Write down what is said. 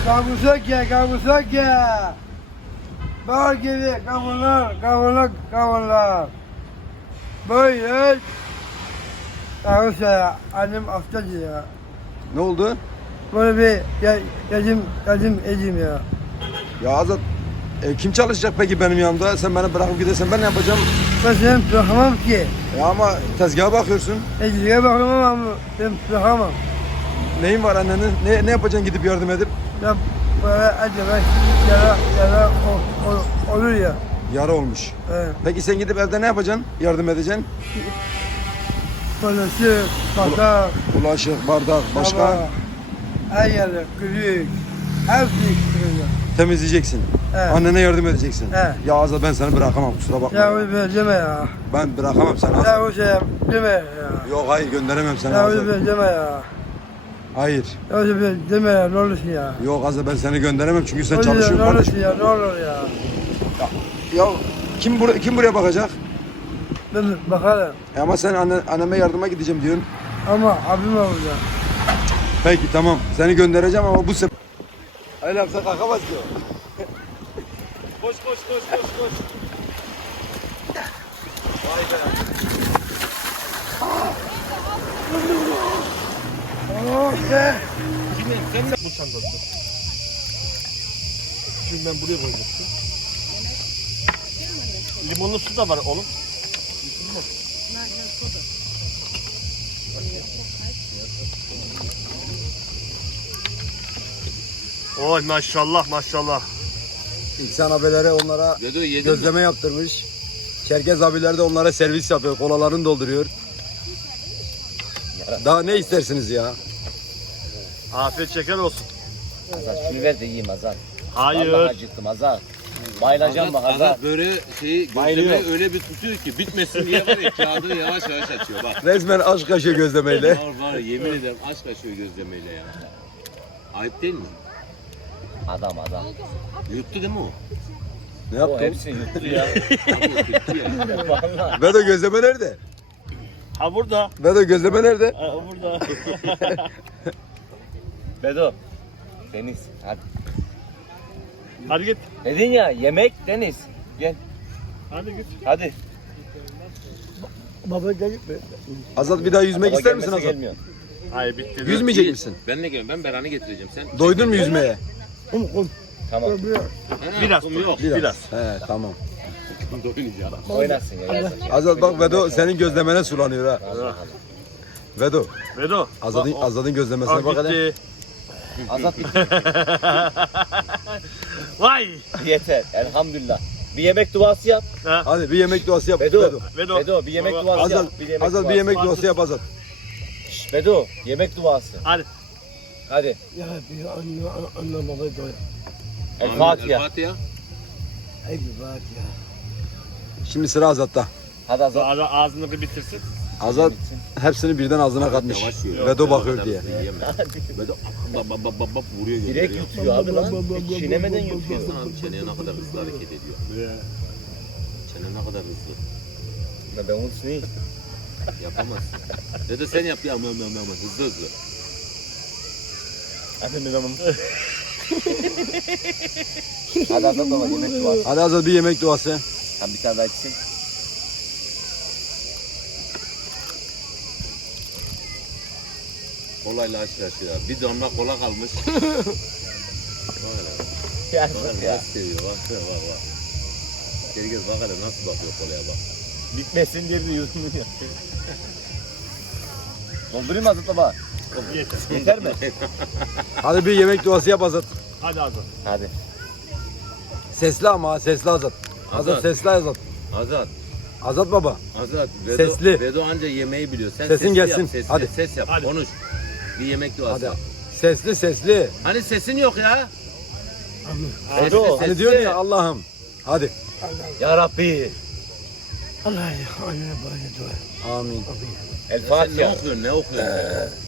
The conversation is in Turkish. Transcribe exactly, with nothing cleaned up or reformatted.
Kavusak ye, kavusak ye. Bahar gibi kavunlar, kavunlar, kavunlar. Böyle. Kavuşa annem hastacı ya. Ne oldu? Böyle bir ya, yadım, yadım edim ya. Ya Azat, e, kim çalışacak peki benim yanımda? Sen beni bırakıp gidersen ben ne yapacağım? Ben seni bırakamam ki. Ya ama tezgaha bakıyorsun. Eciliğe bakamam ama ben bırakamam. Neyin var annenin? Ne, ne yapacaksın gidip yardım edip? Ya böyle acaba yara, yara o, o, olur ya. Yara olmuş. Evet. Peki sen gidip evde ne yapacaksın? Yardım edeceksin. Bulaşık, batak, Bulaşık, bardak, başka? hava, her yerde, gülük, hepsi kırılıyor. Temizleyeceksin. Evet. Annene yardım edeceksin. Evet. Ya Azat ben seni bırakamam kusura bakma. Ya Ya, o bir deme ya. Ben bırakamam seni Azat. Ya o şey deme ya. Yok hayır gönderemem seni Ya o Azat. bir deme ya. Hayır. Ya o bir deme ya, ne olursun ya. Yok Azat ben seni gönderemem çünkü sen O yüzden çalışıyorsun ne kardeşim. olursun ya, ne olur ya. Ya kim, bura, kim buraya bakacak? Ben bakarım. E ama sen anne, anneme yardıma gideceğim diyorsun. Ama abim olacak. Peki tamam seni göndereceğim ama bu sefer... Öyle yapsa kalkamaz ki o. Koş koş koş koş koş. Vay be. Oh be. Şimdi sen de bu çantası. Şimdi ben buraya koyacaksın. Limonlu su da var oğlum. Oy maşallah maşallah. İnsan abileri onlara gözleme yaptırmış. Çerkez abiler de onlara servis yapıyor. Kolalarını dolduruyor. Daha ne istersiniz ya? Afiyet şeker olsun. Azat şunu ver de yiyeyim Azat. Hayır. Vallahi acıktım Azat. Bayılacağım bak Azat, Azat. Azat böyle şeyi Bayılıyor. gözlemeyi öyle bir tutuyor ki bitmesin diye var ya kağıdı yavaş yavaş açıyor bak. Resmen aşk kaşığı gözlemeyle. Var var yemin ederim aşk açıyor gözlemeyle ya. Ayıp değil mi? Adam adam. Yuttu değil mi o? Ne O yaptın? hepsini yuttu ya. Yuttu ya. Vallahi. Vedo gözleme nerede? Ha burada. Vedo gözleme nerede? Ha burada. Bedo. Deniz hadi. Hadi git. Dedin ya yemek Deniz. Gel Hadi git. hadi. Baba gelip mi? Azat bir daha yüzmek Baba ister misin gelmese Azat? gelmiyor. Hayır bitti. Yüzmeyecek misin? Ben de geliyorum ben Beran'ı getireceğim sen. Doydun mu yüzmeye? Kum kum. Tamam. Ha, Biraz. kum yok. Biraz. He tamam. Doyunca. Oynasın ya. yazık. Azat bak Vedo senin gözlemene sulanıyor ha. Allah Allah. Vedo Vedo. Azat'ın bak, o- Azat'ın gözlemesine Al bak hele. gitti. Azat bitti. Vay. Yeter. Elhamdülillah. Bir yemek duası yap. Ha. Hadi bir yemek duası yap Bedo. Vedo. Vedo. Bedo bir yemek Baba. duası Azat, yap. Bir yemek Azat bir duası. yemek duası yap Azat. Şşş, Bedo yemek duası. Hadi. Hadi. Ya bir anne, anne baba doy. El El Fatiha. Fatiha. Ey bir bak ya. Şimdi sıra Azat'ta. Hadi Azat. Ağzı- Ağzını bir bitirsin. Azat hepsini birden ağzına katmış. Yavaş yiyor. Vedo bakıyor diye. Vedo bab bab bab bab bab vuruyor Direkt gönderiyor. yutuyor abi lan. Hiç çiğnemeden yutuyor. Abi çeneye ne kadar hızlı hareket ediyor. Çene ne kadar hızlı. Ya ben onu sineyim. Yapamazsın. Vedo sen yap ya ama ama ama hızlı hızlı. Hadi Miram'ım. Hadi Azat baba yemek duası. Hadi Azat bir yemek duası. Tam bir tane daha içsin. Kolayla aç yaşıyor. Bir damla kola kalmış. Ya Bak Azat hele ya. nasıl seviyor bak bak bak. Herkes bak hele nasıl bakıyor kolaya bak. Bitmesin diye bir yudum yapıyor. Doldurayım mı Azat baba? Yeter. Yeter mi? Hadi bir yemek duası yap Azat. Hadi Azat. Hadi. Sesli ama ha, sesli Azat. Azat Azat. sesli Azat. Azat, Azat baba. Azat. Vedo, Sesli. Vedo anca yemeği biliyor. Sen Sesin sesli gelsin. Yap, sesli, Hadi. Ses yap. Hadi. Konuş. Bir yemek duası Hadi. yap. Sesli sesli. Hani sesin yok ya. Bedo. Hani diyor ya Allah'ım. Hadi. Ya Rabbi. Allah ya anne baba doy. Amin. El Sen ne Fatiha. okuyorsun ne okuyorsun?